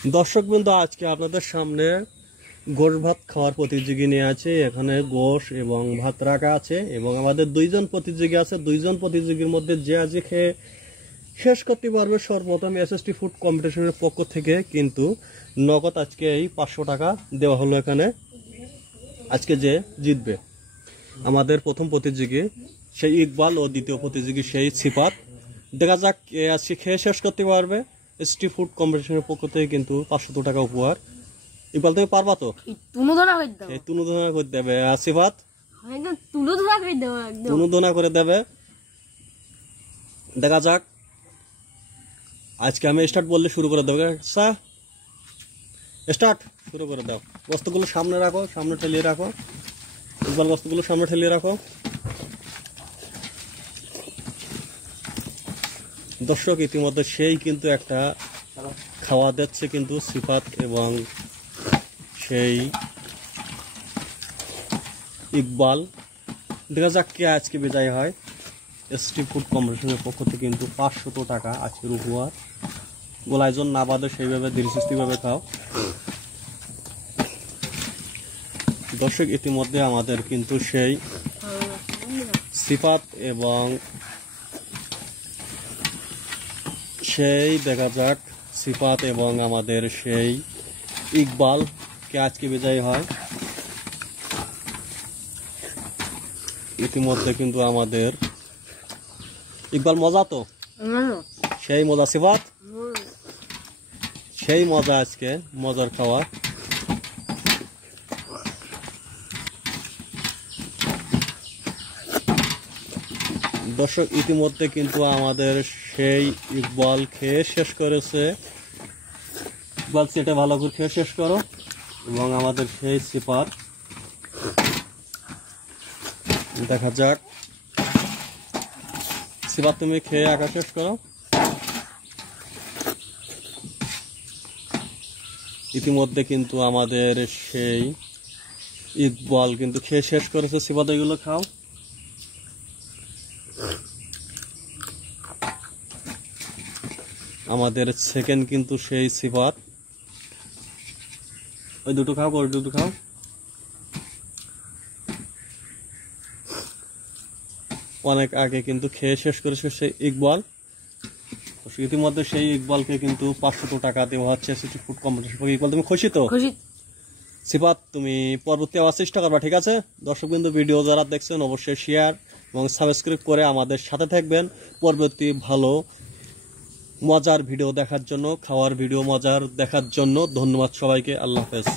দর্শকবৃন্দ, আজকে আপনাদের সামনে গোশ ভাত খাওয়ার প্রতিযোগী নিয়ে আছে। এখানে গোশ এবং ভাত রাখা আছে এবং আমাদের দুইজন প্রতিযোগী আছে। দুইজন প্রতিযোগীর মধ্যে যে আজকে খেয়ে শেষ করতে পারবে সর্বপ্রথম এসএসটি ফুড কম্পিটিশনের পক্ষ থেকে কিন্তু নগদ আজকে এই 500 টাকা দেওয়া হলো। এখানে আজকে যে জিতবে আমাদের প্রথম প্রতিযোগী সেই ইকবাল ও দ্বিতীয় প্রতিযোগী সেই সিফাত। দেখা যাক কে আজকে খেয়ে শেষ করতে পারবে। এসটি ফুড কম্পিটিশনের পক্ষ থেকে কিন্তু 500 টাকা উপহার। ইকবাল, তুমি পারবা তো? তুনুধনা করে দেবে। সিফাত তুনুধনা করে দেবে। দেখা যাক, আজকে আমি স্টার্ট বললে শুরু করে দেবে। স্টার্ট, শুরু করে দাও। বস্তুগুলো সামনে রাখো, সামনে ঠেলিয়ে রাখো। ইকবাল, বস্তুগুলো সামনে ঠেলিয়ে রাখো। দর্শক, ইতিমধ্যে সেই কিন্তু একটা খাওয়া দিচ্ছে কিন্তু সিফাত এবং সেই ইকবাল। দেখা যাক কে আজকে বিজয়ী হয়। এসটি ফুড কম্পিটিশনের পক্ষ থেকে কিন্তু 500 টাকা আজকের উপহার। গোলায়জন না বাদে সেইভাবে ধীরস্থিরভাবে খাও। দর্শক, ইতিমধ্যে আমাদের কিন্তু সেই সিফাত এবং সেই দেখা যাক সিফাত এবং আমাদের সেই ইকবাল কে আজকে বিজয়ী হয়। ইতিমধ্যে কিন্তু আমাদের ইকবাল মজা তো সেই মজা, সিফাত সেই মজা, আজকে মজার খাওয়া। দর্শক, ইতিমধ্যে কিন্তু আমাদের সেই ইকবাল খেয়ে শেষ করেছে। ইকবাল, সেটা ভালো করে খেয়ে শেষ করো। এবং আমাদের সেই সিফাত, দেখা যাক সিফাত তুমি খেয়ে আঁকা শেষ করো। ইতিমধ্যে কিন্তু আমাদের সেই ইকবাল কিন্তু খেয়ে শেষ করেছে। সিফাত, এগুলো খাও। আমাদের সেকেন্ড কিন্তু সেই সিফাত। ওই দুটো খাও, ওই দুটো খাও। অনেক আগে কিন্তু খেয়ে শেষ করেছে সেই ইকবাল। ইতিমধ্যে সেই ইকবালকে কিন্তু 500 টাকা দেওয়া হচ্ছে এসটি ফুড কম্পিটিশন। ইকবাল, তুমি খুশি তো? সিফাত, তুমি পরবর্তী আবার চেষ্টা করবা, ঠিক আছে? দর্শকবৃন্দ, ভিডিও যারা দেখছেন অবশ্যই শেয়ার এবং সাবস্ক্রাইব করে আমাদের সাথে থাকবেন পরবর্তী ভালো মজার ভিডিও দেখার জন্য, খাওয়ার ভিডিও মজার দেখার জন্য। ধন্যবাদ সবাইকে। আল্লাহ হাফেজ।